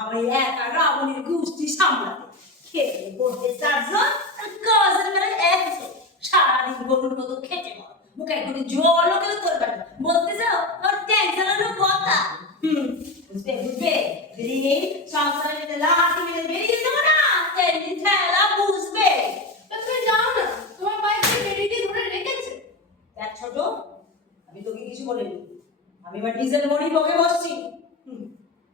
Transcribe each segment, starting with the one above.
আমার একা রাবণের গোষ্ঠী সামলাতে খেতে পড়তে 4 জন আর কাজের বেলায় 1 জন। সারাদিন গরুর মতো খেটে মর, মুখে করে জলও কেউ তোলবে না। বলতে যাও আর ট্যাঙ্ক চালানোর কথা। বুঝবে বুঝবে দিদিন সংসারে লাঠি মেরে বেরিয়ে যাবো না, তেমনি ঠেলা বুঝবে। তুমি যাও না, তোমার বাইকে বেরিয়ে ধরে রেখেছে। দেখ ছোট, আমি তোকে কিছু বলিনি, আমি আমার ডিজেল মরি বকে বসছি।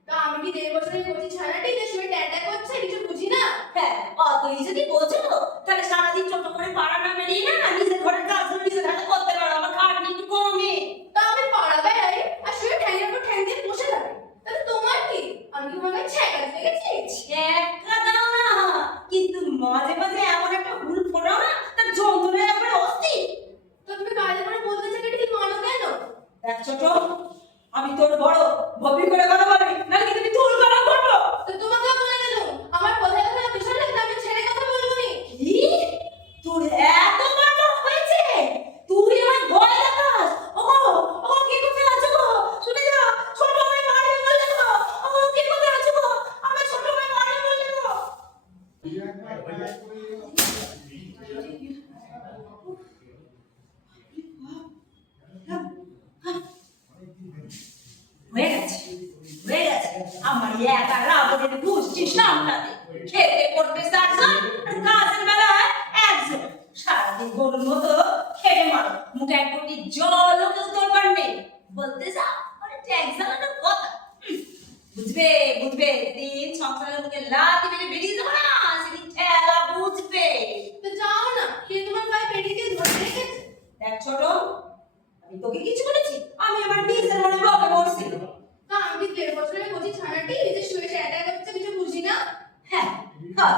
তা আমি কি 1.5 বছরের কচি ছানাটি যে শুয়ে ট্যাটা করছে কিছু বুঝি না? হ্যাঁ, অতই যদি বোঝো তাহলে সারাদিন ছোট করে পাড়া না বেরিয়ে না নিজের ঘরের কাজগুলো নিজের হাতে করতে পারো, আমার খাটনি একটু কমে। তা আমি পাড়া বেড়াই আর শুয়ে ঠ্যাংয়ের উপর ঠ্যাং দিয়ে বসে থাকি, তাহলে তোমার কি? আমি কি তোমাকে ছ্যাঁকা দিতে গেছি? ছ্যাঁকা দাও না, কিন্তু মাঝে মাঝে এমন একটা হুল ফোটাও না তার যন্ত্রণায় একবারে অস্থির। তো তুমি কাজে করে বলতে চাই ঠিক মানো কেন? দেখ ছোট, আমি তোর বড়, ভবি করে কথা বলবি নাহলে কিন্তু আমি তুল গরম করবো। তো তোমাকে বলে গেল আমার কথায় কথায় বিষয় লাগলে আমি ছেড়ে কথা বলবো নি। কি তোর এত বড় হয়েছে, তুই আমার ভয় দেখাস? ওগো ওগো, কি করতে আছো গো? শুনে যা, ছোট ভাই মারে বললে গো। ওগো কি করতে আছো গো? আমার ছোট ভাই মারে বললে গো। হয়ে গেছে হয়ে গেছে, আমার একা রাবণের গোষ্ঠী সামলাতে খেতে পড়তে 4 জন আর কাজের বেলায় 1 জন। সারাদিন গরুর মতো খেটে মারো, মুখে এক কোটি জলও কেউ তোলবার নেই। বলতে যাও আর ট্যাক্স চালানোর কথা। বুঝবে বুঝবে দিন সংসারের মুখে লাথি মেরে বেরিয়ে যাবো না, সেদিন ঠেলা বুঝবে। তো যাও না, কে তোমার গায়ে বেরিয়ে ধরে রেখেছে? দেখ ছোট, আমি তোকে কিছু বলেছি? আমি আমার নিজের মনে বকে বসছি। তা আমি কি 1.5 বছরের কচি ছানাটি যে শুয়ে ট্যাটা করছে কিছু বুঝি না? হ্যাঁ,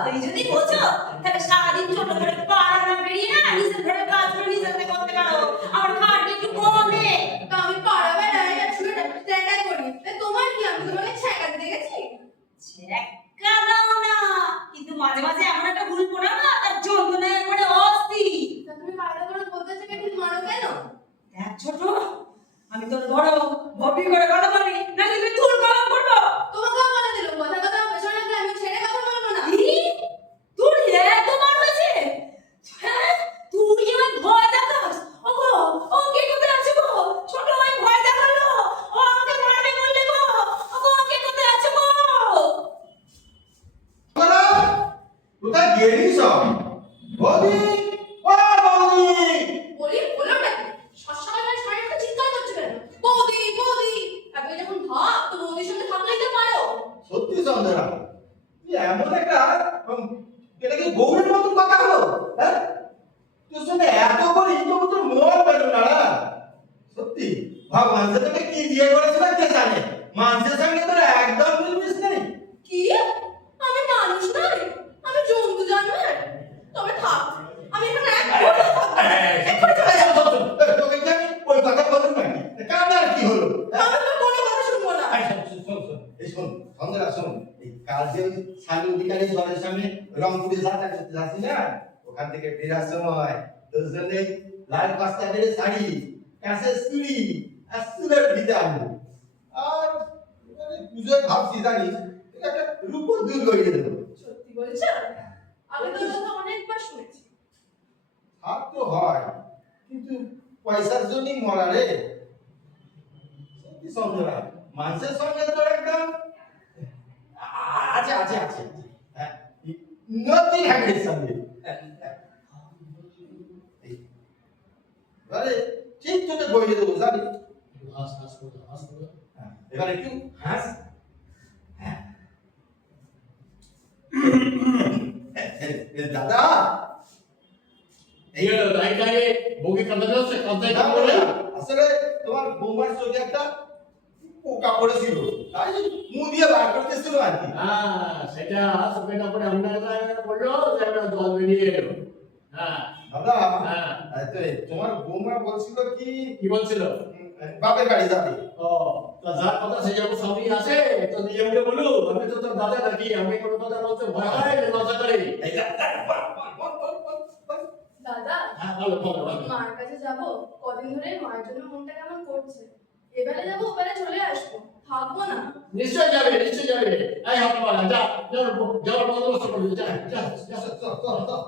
তুই যদি বোঝো তাহলে সারাদিন ছোট করে পাড়া না বেরিয়ে না নিজের ঘরের কাজগুলো নিজের হাতে করতে পারো, আমার খাটনি একটু কমে। তা আমি পাড়া বেড়াই আর শুয়ে ট্যাটা করি, তা তোমার কি? আমি তোমাকে ছ্যাঁকা দিতে গেছি? ছ্যাঁকা দাও না, কিন্তু মাঝে মাঝে এমন একটা ভুল করো না তার যন্ত্রণায় একবারে অস্থির। তা তুমি কাজে করে বলতে চাই ঠিক মানো কেন? দেখ ছোট, আমি তোর বড়, ভবি করে কথা বলি নাহলে তুই তুল গরম করবো। তোমাকেও বলে দিল কথা কথা পেছনে লাগলে আমি ছেড়ে কথা বলবো না। কি তোর এত বার হয়েছে? হ্যাঁ, তুই আমার ভয় দেখাস? ওগো ও কে কোথায় আছে গো? ছোট ভাই ভয় দেখালো, ও আমাকে মারবে বললে গো। ওগো কে কোথায় আছে গো? তোরা কোথায় গেলি সব? বৌদি, ও বৌদি! বলি বলো না, সকালবেলা সাড়ে আটটা চিৎকার করছে কেন? বৌদি বৌদি, আগে যখন ভাব তো বৌদির সঙ্গে থাকলেই তো পারো। সত্যি সন্ধ্যা, তুই এমন একটা এটা কি বউয়ের মতন কথা হলো? হ্যাঁ, তোর সঙ্গে এত করে তবু তোর মন পেল না। সত্যি ভগবান যে তোকে কি দিয়ে করেছিল কে জানে, মানুষের সঙ্গে তোর একদম মিলমিশ নেই। কি? আমি মানুষ নই, আমি জন্তু জানোয়ার। তবে থাক, আমি এখানে এক্ষুনি চলে যাবো। তোকে কি আমি ওই কথা বলুন নাকি? কান্না আর কি হলো? আমি তো কোনো কথা শুনবো না। শোন সন্ধ্যা, শোন, এই কাল যে ওই শালী অধিকারী ঘরের সামনে রংপুরে যাত্রা করতে যাচ্ছি না, ওখান থেকে ফেরার সময় দুজনে লাল পাস্তা বেড়ে শাড়ি, কাঁচের চুড়ি আর চুলের ভিজা আনবো। আর পুজোয় ভাবছি জানিস একটা রূপোর দুল গড়িয়ে দেবো। সত্যি বলছো? আমি তো কথা অনেকবার শুনেছি। হাত তো হয়, কিন্তু পয়সার জন্যই মরা রে। সত্যি সন্ধ্যা, মানুষের সঙ্গে তো একদম আছে আছে আছে। হ্যাঁ, নতি ঢাকের সঙ্গে এবারে ঠিক তোকে বইয়ে দেবো জানি। এবার একটু হাস। দাদা আসলে তোমার বৌমার চোখে একটা পোকা পড়েছিল, তাই মুখ দিয়ে বার করতেছিল আর কি। সেটা চোখে কাপড়ে আমরা পড়লো, জল বেরিয়ে এলো। দাদা হ্যাঁ, তোমার বৌমা বলছিল কি বলছিল? বাপের বাড়ি যাবে। ও, তা যার কথা সে যখন সবই আছে তো নিজে মুখে বলু, আমি তো তোর দাদা নাকি? আমি কোনো কথা বলতে ভয় হয় না, লজ্জা করে। এই যা, যা, বল, বল। দাদা হ্যাঁ, বলো, বলো, বলো। মার কাছে যাব, কদিন ধরে মায়ের জন্য মনটা কেমন করছে। এবারে যাবো, ওবারে চলে আসবো, থাকবো না। নিশ্চয় যাবে, নিশ্চয় যাবে। এই হাত পাড়া, যা, যাওয়ার বন্দোবস্ত করবি, যা, যা, যা। চল, চল, চল, চল।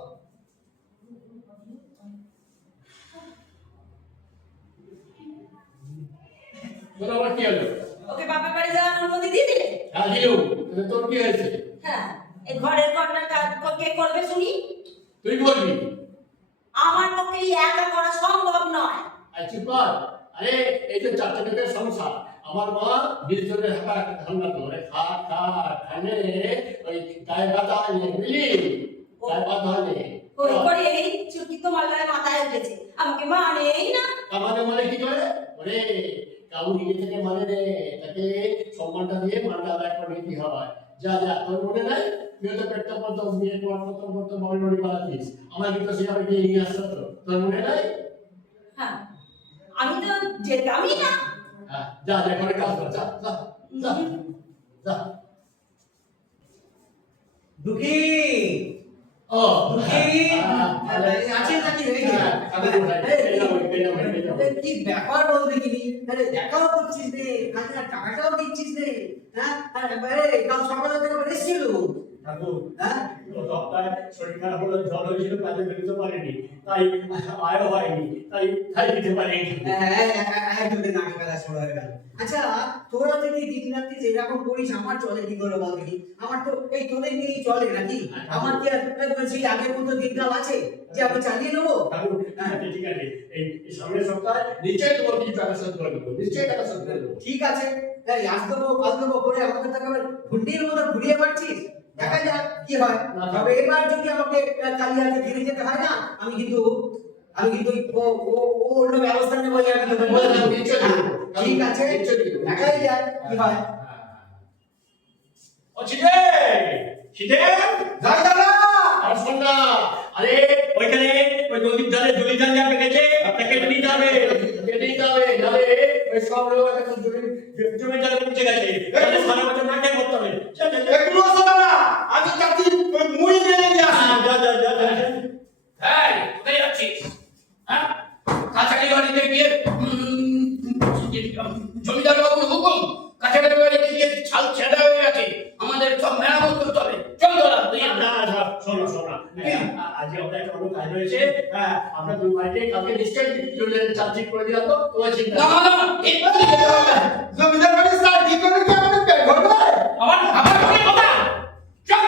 তোর আবার কি হলো? ওকে বাপের বাড়ি যাওয়ার অনুমতি দিয়ে দিলে? হ্যাঁ, দিলুম। তাহলে তোর কি হয়েছে? হ্যাঁ, এই ঘরের কর্মের কাজ কে করবে শুনি? তুই করবি। আমার পক্ষে এই একা করা সম্ভব নয়। আর চুপ কর। আরে, এই যে চার চাকাতের সংসার, আমার মা বিদ্যুতের হাতা একটা ধান্দা করে খানে ওই গায়ে বাতা নিয়ে বুঝলি, গায়ে বাতা নিয়ে করে করে এই চুটকি তোমার গায়ে মাথায় উঠেছে, আমাকে মানেই না। আমাদের মানে কি করে? ওরে, কাউ নিজে থেকে মানে রে, তাকে সম্মানটা দিয়ে মানটা আদায় করে নিতে হয়। যা যা, তোর মনে নাই? তুই তো পেটটা পর্যন্ত বিয়ে করার মতো বাড়ি বাড়ি বাড়াতিস, আমার কিন্তু সেভাবে গিয়ে নিয়ে আসতো তো, তোর মনে নাই? হ্যাঁ, আমি তো যেতামই না। হ্যাঁ, যা যা, ঘরে কাজ কর, যা যা যা যা। দুঃখী ও দুঃখী আছে নাকি রে? কি ব্যাপার বল দেখিনি? আরে দেখাও করছিস রে, খাজনা টাকাটাও দিচ্ছিস রে, হ্যাঁ? আরে কাল সকালে থেকে বেরিয়েছিল, ঠাকুর, হ্যাঁ? গত সপ্তাহে শরীর খারাপ হলো, জ্বর হয়েছিল, কাজে বেরোতে পারিনি, তাই আয়ও হয়নি, তাই দিতে পারিনি। একটুদিন আগে বেলা শুরু হয়ে গেল। আচ্ছা, তোরা যদি দিন রাত্রি যেরকম করিস, আমার চলে কি করে বল দেখি? আমার তো এই তোদের নিয়েই চলে নাকি? আমার কি আর সেই আগের মতো দিনকাল আছে যে আমি চালিয়ে নেবো? ঠাকুর, ঠিক আছে, এই সামনের সপ্তাহে নিশ্চয়ই তোমার কিছু টাকা শোধ করে দেবো, নিশ্চয়ই টাকা শোধ করে দেবো। ঠিক আছে, তাই আজ দেবো কাল দেবো করে আমাকে তো একেবারে ঘুন্ডির মতো ঘুরিয়ে পারছিস। দেখা যাক কি হয়। তবে এবার যদি আমাকে কালিয়াতে ফিরে যেতে হয় না, আমি কিন্তু অন্য ব্যবস্থা নেবো, আমি তোকে বলে দেবো। ঠিক আছে, দেখাই যাক কি হয়। ও ছিটে ছিটে, যাই দাদা। আর শোন না, আরে ওইখানে ওই নদীর ধারে জমিদার যা পেকেছে, আপনাকে নিতে হবে, নালে ওই সব লোক একটা জমিদার পৌঁছে গেছে, তাহলে সারা বছর না খেয়ে মরতে হবে। একটু বসো দাদা, আমি যাচ্ছি মুড়ি বেড়ে নিয়ে আসি। যা যা যা যা। এই, কোথায় যাচ্ছিস? হ্যাঁ? কাছাকাছি বাড়িতে গিয়ে জমিদার বাবুর হুকুম, কাছাকাছি বাড়িতে গিয়ে ছাল ছেঁড়া হয়ে গেছে, আমাদের সব মেরামত করতে হবে। চল তোরা, তুই না না, শোনো শোনো, আজকে আমাদের একটা অন্য কাজ রয়েছে, আমরা দুই বাড়িতে কালকে নিশ্চয়ই জমিদারের চাল ঠিক করে দিলাম, তো তোমার চিন্তা না নেই। না, এই বাড়ি যেতে হবে। জমিদার বাড়ি স্যার কি করে কি আমাদের পেট ভরবে? আবার আবার ফোনে কথা। চল,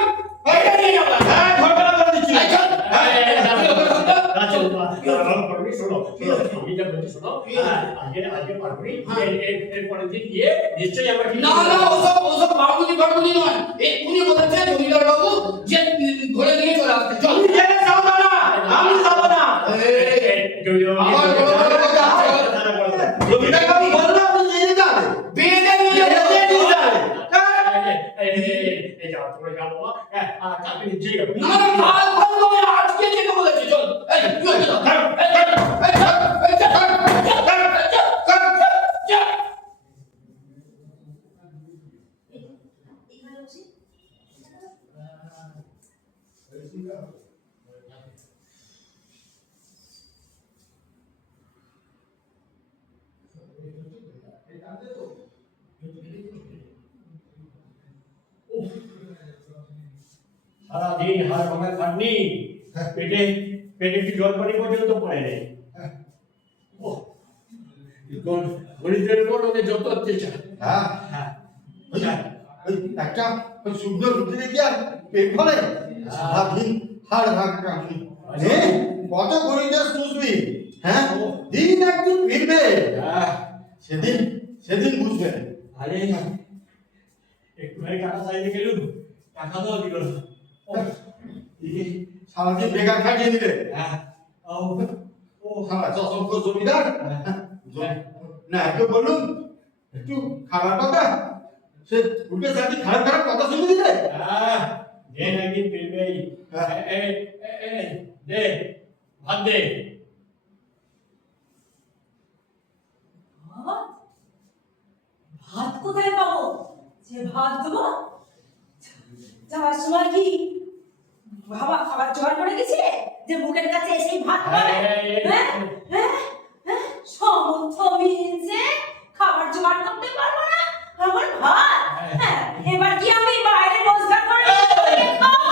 বাইরে নিয়ে যাও। হ্যাঁ, ঘর ভাড়া করে দিচ্ছি। এই চল। এরপরের দিন গিয়ে নিশ্চয়ই আমরা না না, ওসব বাবুনি নয়, এক্ষুনি বলেছে জমিদার বাবু যে ধরে নিয়ে চলে আসতে। চল। তুমি জেলে যাও দাদা, আমি যাবো না। জমিদার বাবু বললো আপনি জেলে যাবেন। বিয়ে দিয়ে নিয়ে যাবো। জেলে নিয়ে যাবেন। না না, কাল নয়, আজকে যেতে বলেছি। চল। এই, তুই ওকে চল। এই, চল। এই, চল। এই, চল। চল, চল, চল, চল, চল। এখানে বসি। সারাদিন হাড় ভাঙা খাটনি, পেটে পেটে একটু জল পানি পর্যন্ত পড়ে নেই। গরিবদের উপর ওদের যত অত্যাচার। হ্যাঁ, হ্যাঁ, ওই একটা ওই শুকনো রুটি দেখি আর পেট ভরে? সারাদিন হাড় ভাঙা আমি। কত গরিবদের শুষবি? হ্যাঁ, দিন একদিন ফিরবে, সেদিন বুঝবে। আরে একটুখানি টাকা চাইতে গেলুম, টাকা দাও দিল না। সারাদিন বেকার খাটিয়ে দিলে। হ্যাঁ, ও খাবার অসংখ্য জমিদার। না একটু বলুন, একটু খাবার কথা, সে উল্টে সাথে খারাপ খারাপ কথা শুনে দিলে। দে নাকি পেলবেই, দে ভাত দে। ভাত? ভাত কোথায় পাবো যে ভাত দেবো? যাওয়ার সময় কি বাবা খাবার জোগাড় করে গেছিলে যে মুখের কাছে এসেই ভাত খাবে? হ্যাঁ হ্যাঁ হ্যাঁ সমর্থ মিলছে খাবার জোগাড় করতে পারবো না আমার ভাত? হ্যাঁ এবার কি আমি বাইরে রোজগার করে খাবো?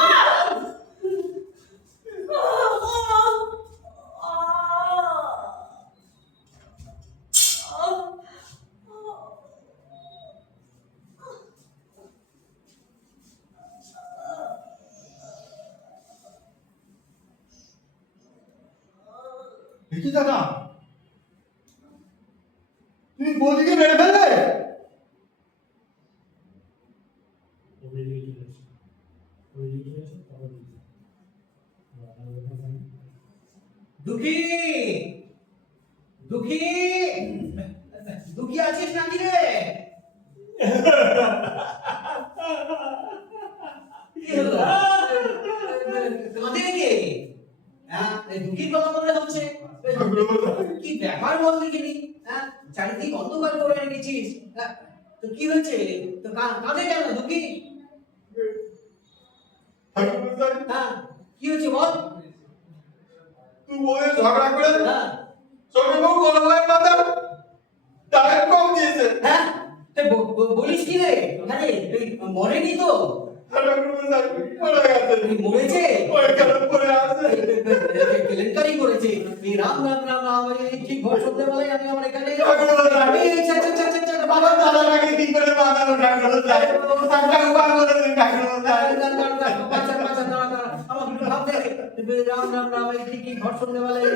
দেখি দাদা, তুমি বৌদিকে মেরে ফেললে? দুঃখী দুঃখী দুঃখী আছিস নাকি রে? কি হলো? কাঁদে কে? হ্যাঁ এই দুঃখীর কথা মনে হচ্ছে। কি ব্যাপার বল দেখিনি? হ্যাঁ চারিদিক অন্ধকার করে রেখেছিস। হ্যাঁ তো কি হয়েছে? তো কাঁদে কেন দুঃখী? হ্যাঁ কি হয়েছে বল? তুই বলে ঝগড়া করে হ্যাঁ ছোট বউ গলায় মাথা ডাইরেক্ট কম দিয়েছে। হ্যাঁ তুই বলিস কি রে? আরে তুই মরেনি তো? মরেছে? কেলেঙ্কারি করেছে। এই রাম রাম রাম রাম এই ঠিক ভর সন্ধ্যে বেলায় আমি আমার এখানে বাবা দাদা নাকি কি করে বাঁধানো ঠাকুর যায় রাম রাম রাম এই ঠিক ভর সন্ধ্যে বেলায়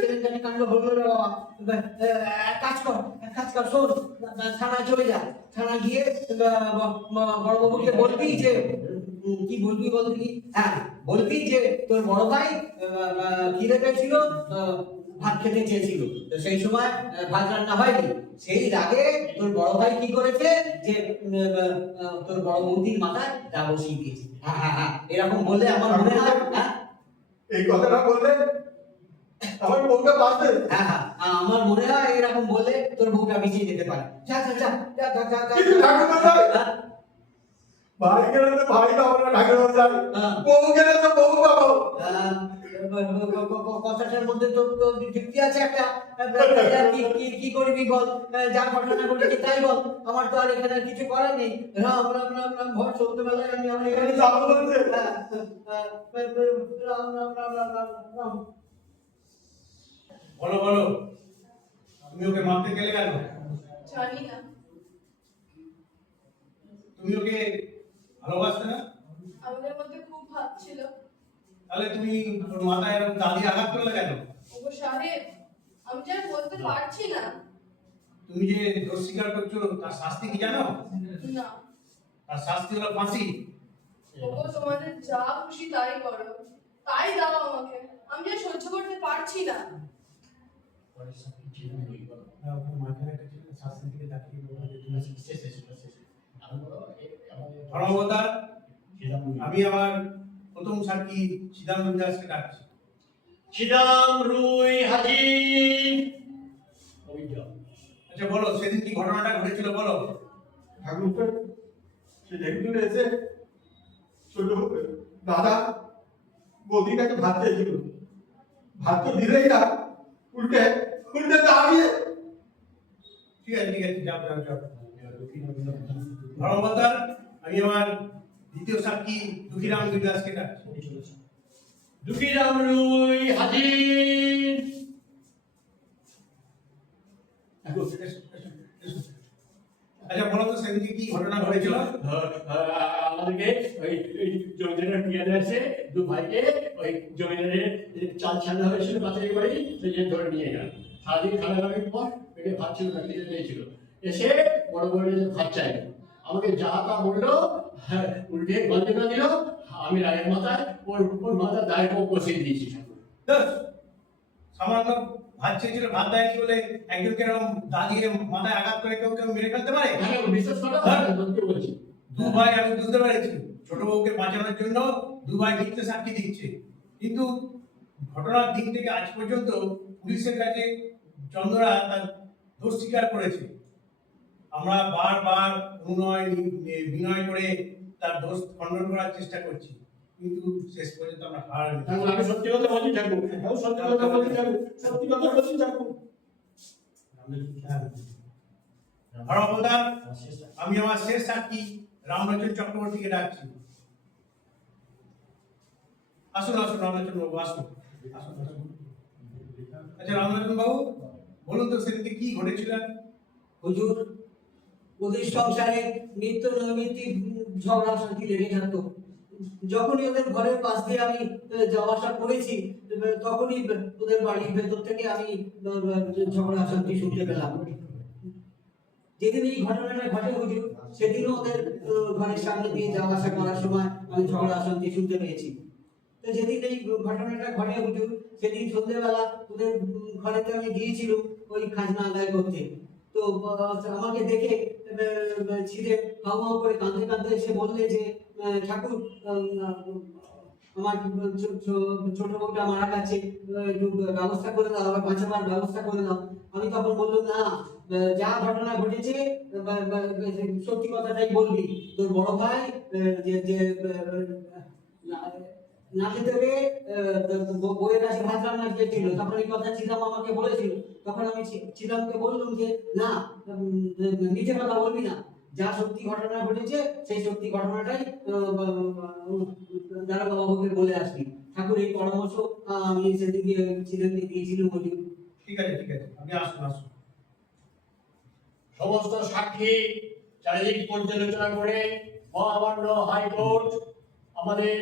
কেলেঙ্কারি কাণ্ড হলো রে বাবা। কাজ কর শোন, থানায় চলে যা। থানা গিয়ে বড়বাবুকে বলবি যে কি বলবি বল দেখি? হ্যাঁ বলবি যে তোর বড় ভাই খিদে পেয়েছিল, ভাত খেতে চেয়েছিল, তো সেই সময় ভাত রান্না হয়নি। সেই রাগে তোর বড় ভাই কি করেছে যে তোর বড় বৌদির মাথায় দা বসিয়ে দিয়েছে। হ্যাঁ হ্যাঁ হ্যাঁ এরকম বললে আমার মনে হয় হ্যাঁ এই কথাটা বললে আমার বউটা বাঁচবে। হ্যাঁ হ্যাঁ আমার মনে হয় এরকম বললে তোর বউটা বেঁচে যেতে পারে। যা যা যা যা যা যা যা কিন্তু ঠাকুর মশাই, ভাই গেলে তো ভাই পাবো না ঠাকুর মশাই, বউ গেলে তো বউ পাবো। কথাটার মধ্যে তো যুক্তি আছে একটা। কি করবি বল? যা ঘটনা ঘটেছে তাই বল। আমার তো আর এখানে কিছু করার নেই। রাম রাম রাম রাম ভর সন্ধ্যেবেলায় আমি আমার এখানে যাবো বলছে। রাম রাম রাম রাম রাম রাম। বলো বলো, তুমি ওকে মারতে গেলে কেন? জানি না, তুমি ওকে ভালোবাসতে না? আমাদের মধ্যে খুব ভাব ছিল। তাহলে তুমি ওর মাথায় এরকম দাদি আঘাত করলে কেন? ওগো সাহেব, আমি যা বলতে পারছি না। তুমি যে দোষ স্বীকার করছো তার শাস্তি কি জানো? না তার শাস্তি হলো ফাঁসি। ওগো, তোমাদের যা খুশি তাই করো, তাই দাও আমাকে। আমি যা সহ্য করতে পারছি না। ধর্মবতার, আমি আমার প্রথম সাক্ষী চিদাম্বর দাসকে ডাকছি। চিদাম রুই হাজির। আচ্ছা বলো, সেদিন কি ঘটনাটা ঘটেছিল বলো। ঠাকুর সে দেখতে এসে ছোট দাদা বৌদির কাছে ভাত চেয়েছিল, ভাত তো দিলেই না, উল্টে উল্টে দাঁড়িয়ে। ঠিক আছে ঠিক আছে, যাও যাও যাও। ধর্মবতার, আমি আমার দ্বিতীয় সাক্ষী দুঃখীরাম দাসকে ডাকছি। দুঃখীরাম রুই হাজির। আচ্ছা বলো তো সেদিন কি ঘটনা ঘটেছিল? আমাদেরকে ওই জমিদারের পিয়াদে এসে দু ভাইকে ওই জমিদারের চাল ছাড়া হয়েছিল পাশের বাড়ি, সেই জন্য ধরে নিয়ে গেল। সারাদিন খাওয়া দাওয়ার পর পেটে ভাত ছিল না, খিদে পেয়েছিল। এসে বড় বড় ভাত চাইল, আমাকে যা তা বললো, উল্টে গঞ্জনা দিল। আমি রায়ের মাথায় ওর মাথায় দায় বসিয়ে দিয়েছি। সামান্য ভাত চেয়েছিল, ভাত দেয়নি বলে একজনকে এরকম দাঁড়িয়ে মাথায় আঘাত করে কেউ কেউ মেরে ফেলতে পারে? হ্যাঁ বিশ্বাস করো, বলছি দু ভাই আমি বুঝতে পেরেছি ছোট বউকে বাঁচানোর জন্য দু ভাই মিথ্যে সাক্ষী দিচ্ছে, কিন্তু ঘটনার দিন থেকে আজ পর্যন্ত পুলিশের কাছে চন্দ্রা তার দোষ স্বীকার করেছে। আমরা বারবার অনুনয় বিনয় করে তার দোষ খণ্ডন করার চেষ্টা করছি, কিন্তু শেষ পর্যন্ত আমরা হার মেনে ঠাকুর আমি সত্যি কথা বলছি ঠাকুর, আমি সত্যি কথা বলছি ঠাকুর, সত্যি কথা বলছি ঠাকুর। ধর্মপ্রধান, আমি আমার শেষ সাক্ষী রামলোচন চক্রবর্তীকে ডাকছি। আসুন আসুন রামলোচন বাবু, আসুন আসুন আসুন। আচ্ছা রামলোচন বাবু, বলুন তো সেদিকে কি ঘটেছিল? হুজুর, ওদের সংসারে নিত্য নৈমিত্তিক ঝগড়া শান্তি লেগে থাকতো। যখনই ওদের ঘরের পাশ দিয়ে আমি যাওয়া আসা করেছি, তখনই ওদের বাড়ির ভেতর থেকে আমি ঝগড়া শান্তি শুনতে পেলাম। যেদিন এই ঘটনাটা ঘটে হুজুর, সেদিনও ওদের ঘরের সামনে দিয়ে যাওয়া আসা করার সময় আমি ঝগড়া শান্তি শুনতে পেয়েছি। তো যেদিন এই ঘটনাটা ঘটে হুজুর, সেদিন সন্ধ্যেবেলা ওদের ঘরেতে আমি গিয়েছিলাম ওই খাজনা আদায় করতে। তো আমাকে দেখে ছিঁড়ে হাউ হাউ করে কাঁদতে কাঁদতে এসে বললে যে ঠাকুর, আমার ছোট বউটা মারা গেছে, একটু ব্যবস্থা করে দাও, আবার বাঁচাবার ব্যবস্থা করে দাও। আমি তখন বললাম, না, যা ঘটনা ঘটেছে সত্যি কথাটাই বলবি। তোর বড় ভাই যে না যেতে পেরে বউয়ের কাছে ভাত রান্না গিয়েছিল, তখন এই কথা চিদাম আমাকে বলেছিল। তখন আমি চিদামকে বললাম যে না, নিচে কথা বলবি না, যা সত্যি ঘটনা ঘটেছে সেই সত্যি ঘটনাটাই দারোগা বাবুকে বলে আসবি। ঠাকুর এই পরামর্শ আমি সেদিকে চিদামকে দিয়েছিলাম হুজুর। ঠিক আছে ঠিক আছে, আপনি আসুন আসুন। সমস্ত সাক্ষী চারিদিক পর্যালোচনা করে মহামান্য হাইকোর্ট আমাদের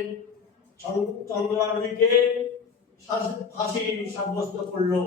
চন্দ্রাবলীকে ফাঁসি সাব্যস্ত করলো।